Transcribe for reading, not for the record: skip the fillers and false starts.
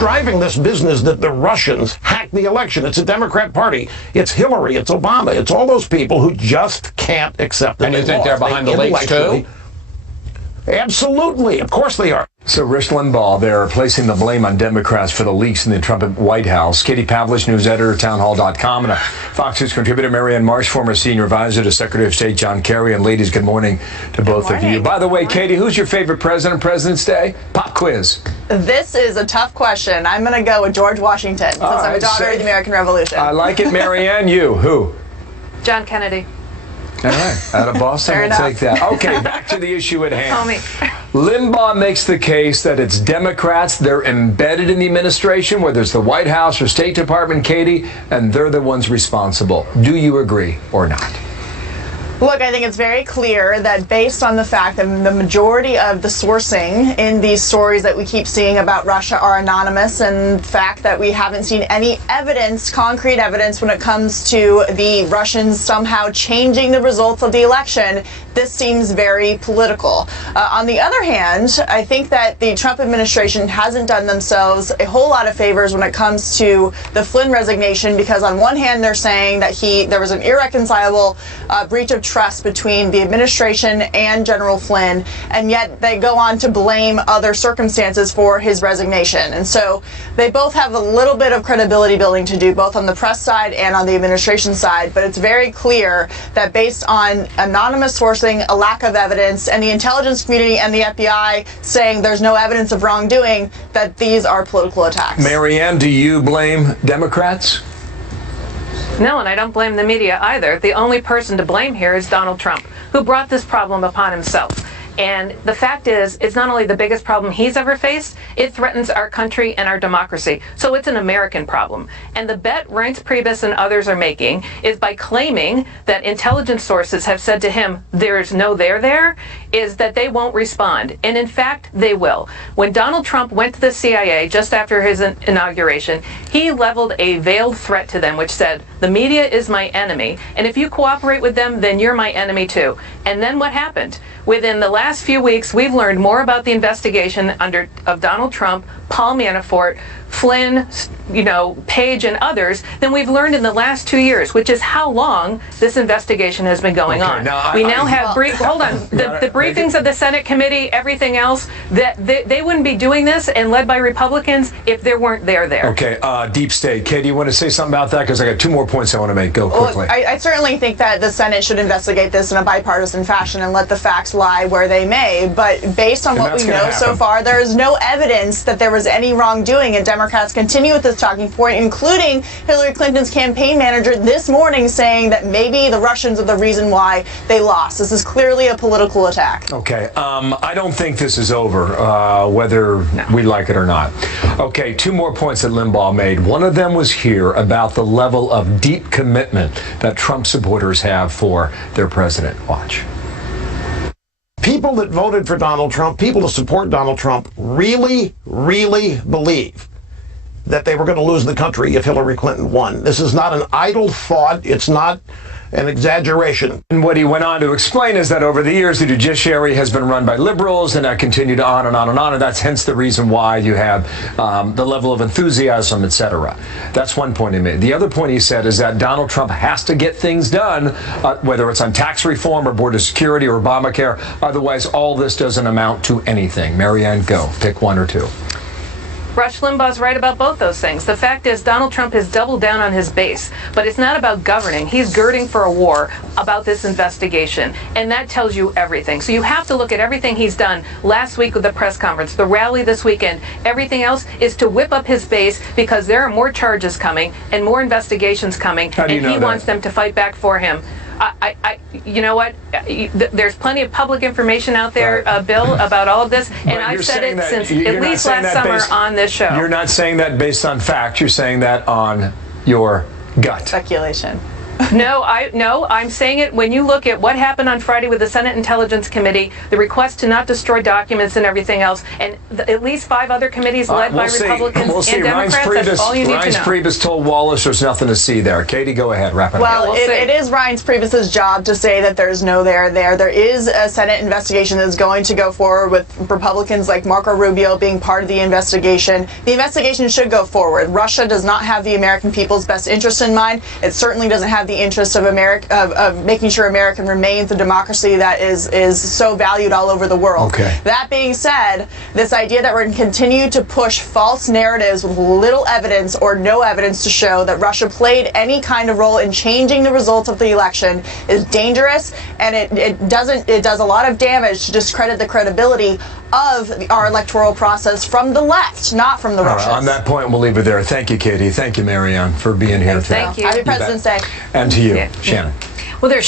driving this business that the Russians hacked the election. It's a Democrat party. It's Hillary. It's Obama. It's all those people who just can't accept that. And you think they're behind the leaks too? Absolutely. Of course they are. So Rush Limbaugh, they're placing the blame on Democrats for the leaks in the Trump White House. Katie Pavlich, news editor, townhall.com, and a Fox News contributor, Marianne Marsh, former senior advisor to Secretary of State John Kerry. And ladies, good morning to both of you. By the way, Katie, who's your favorite president, President's Day? Pop quiz. This is a tough question. I'm going to go with George Washington because I'm a daughter of the American Revolution. I like it, Marianne. You, who? John Kennedy. All right, out of Boston, we'll take that. Okay, back to the issue at hand. Limbaugh makes the case that it's Democrats, they're embedded in the administration, whether it's the White House or State Department, Katie, and they're the ones responsible. Do you agree or not? Look, I think it's very clear that based on the fact that the majority of the sourcing in these stories that we keep seeing about Russia are anonymous, and the fact that we haven't seen any evidence, concrete evidence, when it comes to the Russians somehow changing the results of the election, this seems very political. On the other hand, I think that the Trump administration hasn't done themselves a whole lot of favors when it comes to the Flynn resignation, because on one hand they're saying that there was an irreconcilable breach of trust between the administration and General Flynn, and yet they go on to blame other circumstances for his resignation. And so they both have a little bit of credibility building to do, both on the press side and on the administration side. But it's very clear that based on anonymous sourcing, a lack of evidence, and the intelligence community and the FBI saying there's no evidence of wrongdoing, that these are political attacks. Marianne, do you blame Democrats? No, and I don't blame the media either. The only person to blame here is Donald Trump, who brought this problem upon himself. And the fact is, it's not only the biggest problem he's ever faced, it threatens our country and our democracy. So it's an American problem. And the bet Reince Priebus and others are making is by claiming that intelligence sources have said to him, there's no there, is that they won't respond. And in fact, they will. When Donald Trump went to the CIA just after his inauguration, he leveled a veiled threat to them, which said, the media is my enemy, and if you cooperate with them, then you're my enemy too. And then what happened? Within the last few weeks, we've learned more about the investigation of Donald Trump, Paul Manafort, Flynn, Page, and others than we've learned in the last 2 years, which is how long this investigation has been going on. We now have the briefings of the Senate committee, everything else, that they wouldn't be doing this and led by Republicans if there weren't there. Okay, deep state. Katie, you want to say something about that? Because I got two more points I want to make. Go quickly. Well, I certainly think that the Senate should investigate this in a bipartisan fashion and let the facts lie where they may. But based on what we know so far, there is no evidence that there was any wrongdoing, and Democrats continue with this talking point, including Hillary Clinton's campaign manager this morning saying that maybe the Russians are the reason why they lost. This is clearly a political attack. Okay, I don't think this is over, whether we like it or not. Okay, two more points that Limbaugh made. One of them was here about the level of deep commitment that Trump supporters have for their president. Watch. People that voted for Donald Trump, people that support Donald Trump, really, really believe that they were going to lose the country if Hillary Clinton won. This is not an idle thought. It's not an exaggeration. And what he went on to explain is that over the years, the judiciary has been run by liberals, and that continued on and on and on, and that's hence the reason why you have the level of enthusiasm, etc. That's one point he made. The other point he said is that Donald Trump has to get things done, whether it's on tax reform or border security or Obamacare. Otherwise, all this doesn't amount to anything. Marianne, go. Pick one or two. Rush Limbaugh's right about both those things. The fact is, Donald Trump has doubled down on his base, but it's not about governing. He's girding for a war about this investigation, and that tells you everything. So you have to look at everything he's done last week with the press conference, the rally this weekend. Everything else is to whip up his base because there are more charges coming and more investigations coming, and he wants them to fight back for him. You know what? There's plenty of public information out there, Bill, about all of this, and I've said it since at least last summer on this show. You're not saying that based on fact. You're saying that on your gut. Speculation. No, I'm saying it when you look at what happened on Friday with the Senate Intelligence Committee, the request to not destroy documents and everything else, and at least 5 other committees led by Republicans and Democrats. That's all you need to know. Reince Priebus told Wallace there's nothing to see there. Katie, go ahead. Wrap it up. Well, it is Reince Priebus's job to say that there's no there there. There is a Senate investigation that's going to go forward with Republicans like Marco Rubio being part of the investigation. The investigation should go forward. Russia does not have the American people's best interest in mind. It certainly doesn't have the interest of of making sure America remains a democracy that is so valued all over the world. Okay. That being said, this idea that we're going to continue to push false narratives with little evidence or no evidence to show that Russia played any kind of role in changing the results of the election is dangerous, and it does a lot of damage to discredit the credibility of our electoral process from the left, not from the Russians. On that point, we'll leave it there. Thank you, Katie. Thank you, Marianne, for being here today. Thank you. Happy President's Day. And to you, Shannon. Well, there's